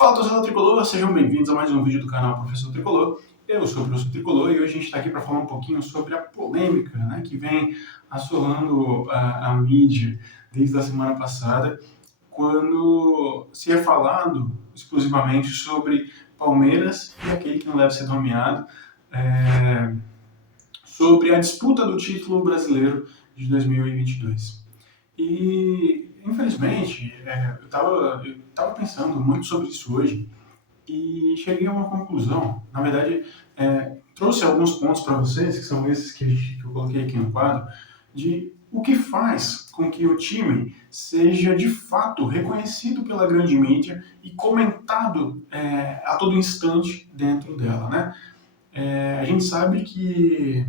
Fala, torcedor tricolor, sejam bem-vindos a mais um vídeo do canal Professor Tricolor. Eu sou o Professor Tricolor e hoje a gente está aqui para falar um pouquinho sobre a polêmica, né, que vem assolando a mídia desde a semana passada, quando se é falado exclusivamente sobre Palmeiras e aquele que não deve ser nomeado, sobre a disputa do título brasileiro de 2022. E, infelizmente, eu estava pensando muito sobre isso hoje e cheguei a uma conclusão. Na verdade, trouxe alguns pontos para vocês, que são esses que eu coloquei aqui no quadro, de o que faz com que o time seja de fato reconhecido pela grande mídia e comentado a todo instante dentro dela, né? A gente sabe que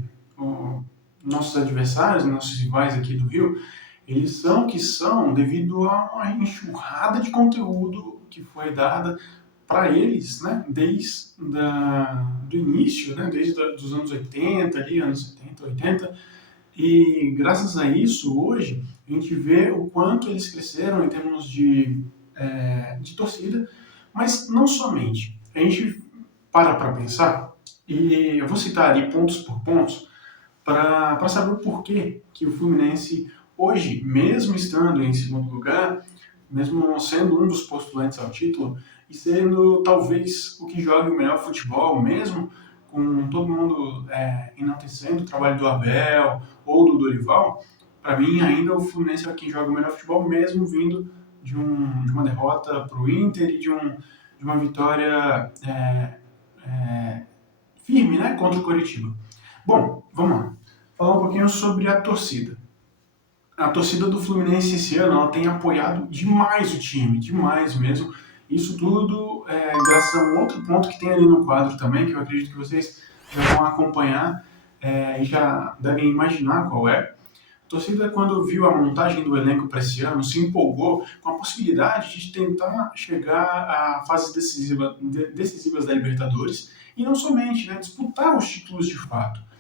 nossos adversários, nossos rivais aqui do Rio, eles são o que são devido a uma enxurrada de conteúdo que foi dada para eles, né, desde do início, né, desde os anos 80, ali, anos 70, 80, e graças a isso, hoje, a gente vê o quanto eles cresceram em termos de torcida, mas não somente. A gente para pensar, e eu vou citar ali pontos por pontos, para saber o porquê que o Fluminense, hoje, mesmo estando em segundo lugar, mesmo sendo um dos postulantes ao título, e sendo talvez o que joga o melhor futebol, mesmo com todo mundo enaltecendo o trabalho do Abel ou do Dorival, para mim ainda o Fluminense é quem joga o melhor futebol, mesmo vindo de uma derrota para o Inter e de uma vitória firme, né, contra o Coritiba. Bom, vamos lá. Falar um pouquinho sobre a torcida. A torcida do Fluminense esse ano ela tem apoiado demais o time, demais mesmo. Isso tudo graças a um outro ponto que tem ali no quadro também, que eu acredito que vocês já vão acompanhar e já devem imaginar qual é. A torcida, quando viu a montagem do elenco para esse ano, se empolgou com a possibilidade de tentar chegar a fases decisivas da Libertadores e não somente, né, disputar os títulos de fato.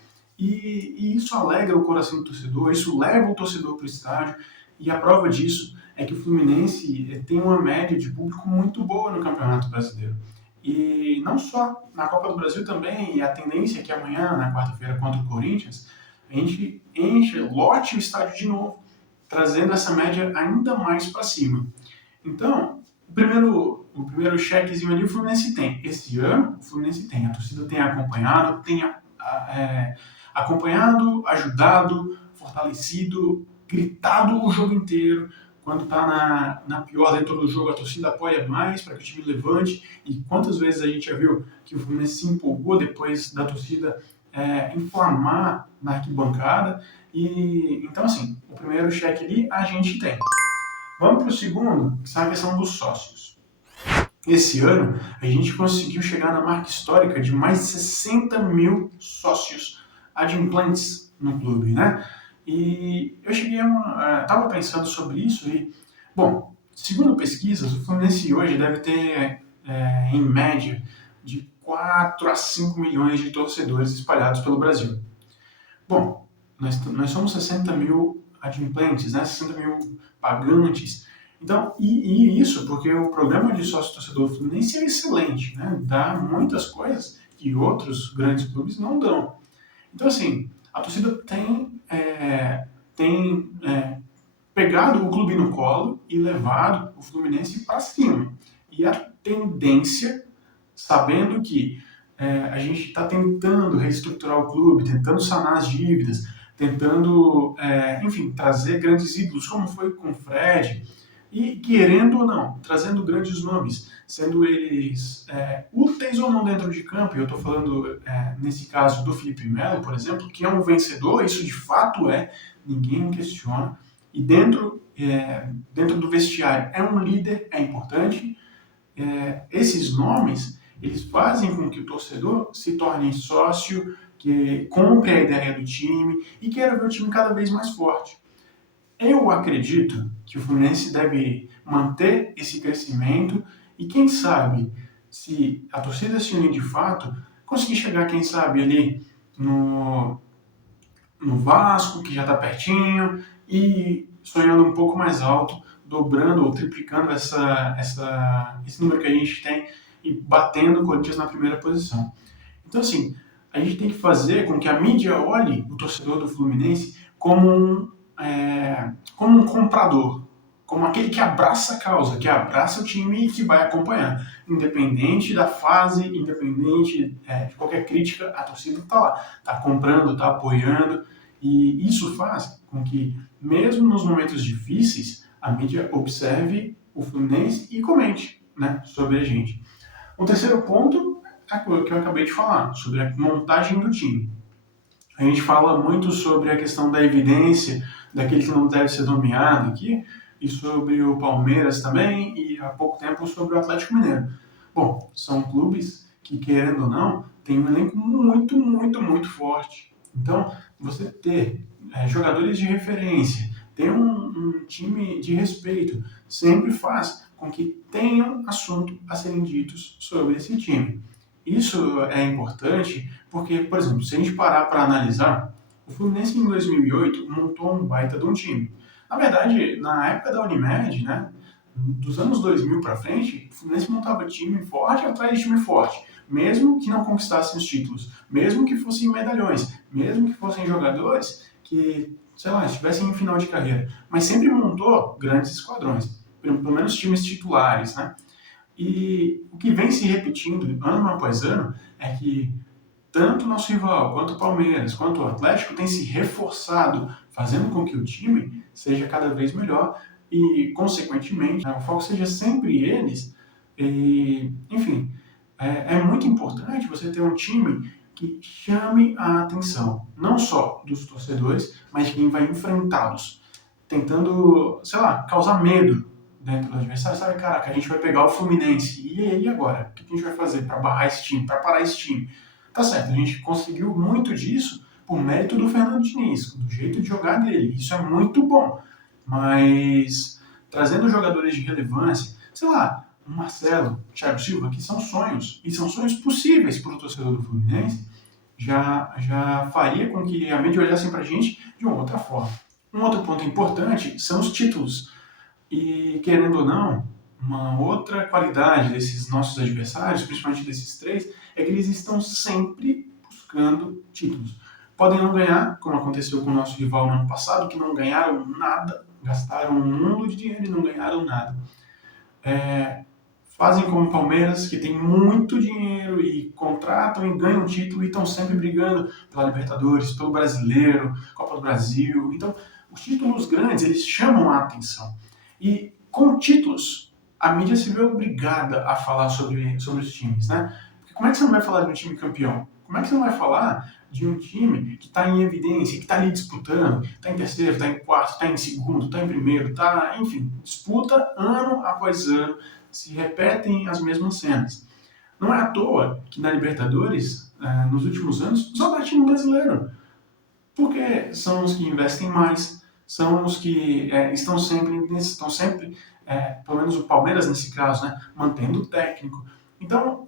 E isso alegra o coração do torcedor, isso leva o torcedor para o estádio, e a prova disso é que o Fluminense tem uma média de público muito boa no Campeonato Brasileiro. E não só na Copa do Brasil também, e a tendência é que amanhã, na quarta-feira, contra o Corinthians, a gente lote o estádio de novo, trazendo essa média ainda mais para cima. Então, o primeiro chequezinho ali o Fluminense tem. Esse ano, o Fluminense tem. A torcida tem acompanhado, acompanhado, ajudado, fortalecido, gritado o jogo inteiro. Quando está na pior dentro do jogo, a torcida apoia mais para que o time levante. E quantas vezes a gente já viu que o Fluminense se empolgou depois da torcida inflamar na arquibancada. E então, assim, o primeiro cheque ali a gente tem. Vamos para o segundo, que é a questão dos sócios. Esse ano, a gente conseguiu chegar na marca histórica de mais de 60 mil sócios adimplentes no clube, né? E eu estava pensando sobre isso e, bom, segundo pesquisas, o Fluminense hoje deve ter, em média, de 4 a 5 milhões de torcedores espalhados pelo Brasil. Bom, nós somos 60 mil adimplentes, né? 60 mil pagantes. Então, e isso porque o programa de sócio-torcedor Fluminense é excelente, né? Dá muitas coisas que outros grandes clubes não dão. Então, assim, a torcida tem pegado o clube no colo e levado o Fluminense para cima. E a tendência, sabendo que a gente está tentando reestruturar o clube, tentando sanar as dívidas, tentando, enfim, trazer grandes ídolos, como foi com o Fred, e querendo ou não, trazendo grandes nomes, sendo eles úteis ou não dentro de campo. Eu estou falando, nesse caso, do Felipe Melo, por exemplo, que é um vencedor, isso de fato ninguém questiona, e dentro do vestiário é um líder, é importante. Esses nomes, eles fazem com que o torcedor se torne sócio, que compre a ideia do time e queira ver o time cada vez mais forte. Eu acredito que o Fluminense deve manter esse crescimento e, quem sabe, se a torcida se unir de fato, conseguir chegar, quem sabe, ali no Vasco, que já está pertinho, e sonhando um pouco mais alto dobrando ou triplicando esse número que a gente tem e batendo o Corinthians na primeira posição. Então, assim, a gente tem que fazer com que a mídia olhe o torcedor do Fluminense como um comprador, como aquele que abraça a causa, que abraça o time e que vai acompanhar. Independente da fase, independente de qualquer crítica, a torcida está lá, está comprando, está apoiando, e isso faz com que, mesmo nos momentos difíceis, a mídia observe o Fluminense e comente, né, sobre a gente. O terceiro ponto é o que eu acabei de falar, sobre a montagem do time. A gente fala muito sobre a questão da evidência, daquele que não deve ser nomeado aqui, e sobre o Palmeiras também, e há pouco tempo sobre o Atlético Mineiro. Bom, são clubes que, querendo ou não, têm um elenco muito, muito, muito forte. Então, você ter jogadores de referência, ter um time de respeito, sempre faz com que tenham assunto a serem ditos sobre esse time. Isso é importante porque, por exemplo, se a gente parar para analisar, o Fluminense em 2008 montou um baita de um time. Na verdade, na época da Unimed, né, dos anos 2000 para frente, o Fluminense montava time forte atrás de time forte, mesmo que não conquistassem os títulos, mesmo que fossem medalhões, mesmo que fossem jogadores que, sei lá, estivessem em final de carreira, mas sempre montou grandes esquadrões, pelo menos times titulares, né? E o que vem se repetindo ano após ano é que tanto o nosso rival, quanto o Palmeiras, quanto o Atlético tem se reforçado, fazendo com que o time seja cada vez melhor e, consequentemente, o foco seja sempre eles. E, enfim, é muito importante você ter um time que chame a atenção, não só dos torcedores, mas de quem vai enfrentá-los, tentando, sei lá, causar medo dentro do adversário. Sabe, caraca, a gente vai pegar o Fluminense, e aí agora? O que a gente vai fazer para barrar esse time, para parar esse time? Tá certo, a gente conseguiu muito disso por mérito do Fernando Diniz, do jeito de jogar dele. Isso é muito bom. Mas trazendo jogadores de relevância, sei lá, o Marcelo, o Thiago Silva, que são sonhos, e são sonhos possíveis para o torcedor do Fluminense, já faria com que a mídia olhasse para a gente de uma outra forma. Um outro ponto importante são os títulos. E, querendo ou não, uma outra qualidade desses nossos adversários, principalmente desses três, é que eles estão sempre buscando títulos. Podem não ganhar, como aconteceu com o nosso rival no ano passado, que não ganharam nada, gastaram um mundo de dinheiro e não ganharam nada. Fazem como o Palmeiras, que tem muito dinheiro e contratam e ganham título e estão sempre brigando pela Libertadores, pelo Brasileiro, Copa do Brasil. Então, os títulos grandes, eles chamam a atenção. E com títulos, a mídia se vê obrigada a falar sobre os times, né? Porque como é que você não vai falar de um time campeão? Como é que você não vai falar de um time que está em evidência, que está ali disputando, está em terceiro, está em quarto, está em segundo, está em primeiro, está, enfim, disputa ano após ano, se repetem as mesmas cenas. Não é à toa que na Libertadores, nos últimos anos, só dá time brasileiro. Porque são os que investem mais, são os que estão sempre, pelo menos o Palmeiras nesse caso, né, mantendo o técnico. Então,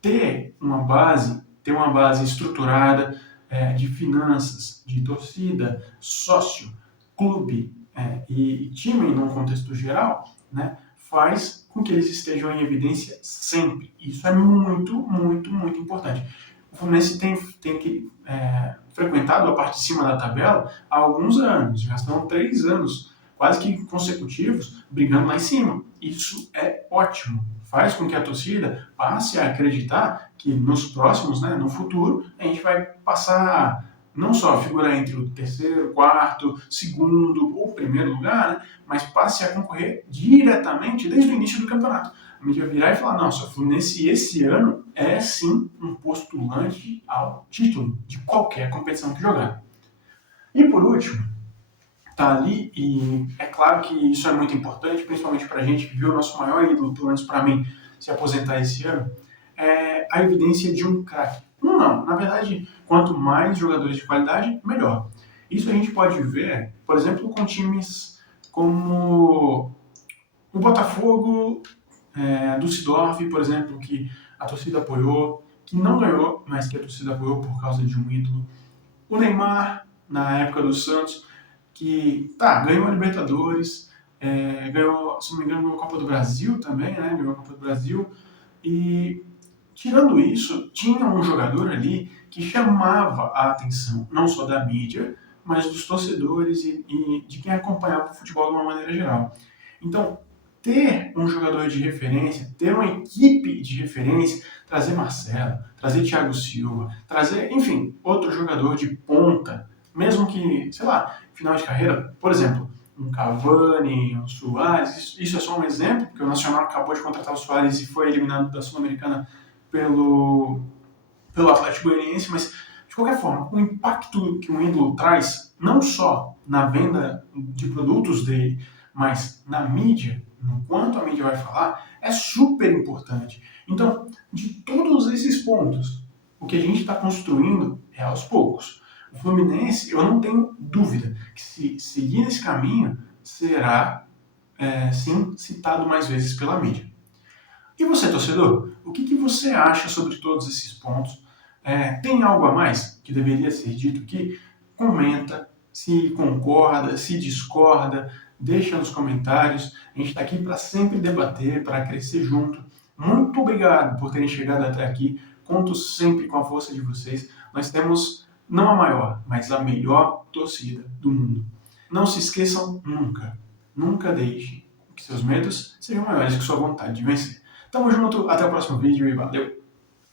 ter uma base estruturada de finanças, de torcida, sócio, clube e time num contexto geral, né, faz com que eles estejam em evidência sempre. Isso é muito, muito, muito importante. O Fluminense tem frequentado a parte de cima da tabela há alguns anos, já estão 3 anos quase que consecutivos brigando lá em cima. Isso é ótimo, faz com que a torcida passe a acreditar que nos próximos, né, no futuro, a gente vai passar não só a figurar entre o terceiro, quarto, segundo ou primeiro lugar, né, mas passe a concorrer diretamente desde o início do campeonato. A mídia virar e falar, nossa, o Fluminense esse ano é sim um postulante ao título de qualquer competição que jogar. E por último, tá ali, e é claro que isso é muito importante, principalmente para a gente que viu o nosso maior ídolo, pelo menos para mim, se aposentar esse ano, é a evidência de um craque. Não, na verdade, quanto mais jogadores de qualidade, melhor. Isso a gente pode ver, por exemplo, com times como o Botafogo, Düsseldorf, por exemplo, que a torcida apoiou, que não ganhou, mas que a torcida apoiou por causa de um ídolo. O Neymar, na época do Santos, que ganhou a Libertadores, ganhou, se não me engano, ganhou a Copa do Brasil também, né? Ganhou a Copa do Brasil. E, tirando isso, tinha um jogador ali que chamava a atenção, não só da mídia, mas dos torcedores e de quem acompanhava o futebol de uma maneira geral. Então, ter um jogador de referência, ter uma equipe de referência, trazer Marcelo, trazer Thiago Silva, trazer, enfim, outro jogador de ponta, mesmo que, sei lá, final de carreira, por exemplo, um Cavani, um Suárez, isso é só um exemplo, porque o Nacional acabou de contratar o Suárez e foi eliminado da Sul-Americana pelo, pelo Atlético Goianiense, mas de qualquer forma, o impacto que um ídolo traz, não só na venda de produtos dele, mas na mídia, no quanto a mídia vai falar, é super importante. Então, de todos esses pontos, o que a gente está construindo é aos poucos. O Fluminense, eu não tenho dúvida que se seguir nesse caminho, será, sim, citado mais vezes pela mídia. E você, torcedor, o que você acha sobre todos esses pontos? Tem algo a mais que deveria ser dito aqui? Comenta, se concorda, se discorda, deixa nos comentários. A gente está aqui para sempre debater, para crescer junto. Muito obrigado por terem chegado até aqui. Conto sempre com a força de vocês. Nós temos não a maior, mas a melhor torcida do mundo. Não se esqueçam nunca, nunca deixem que seus medos sejam maiores que sua vontade de vencer. Tamo junto, até o próximo vídeo e valeu!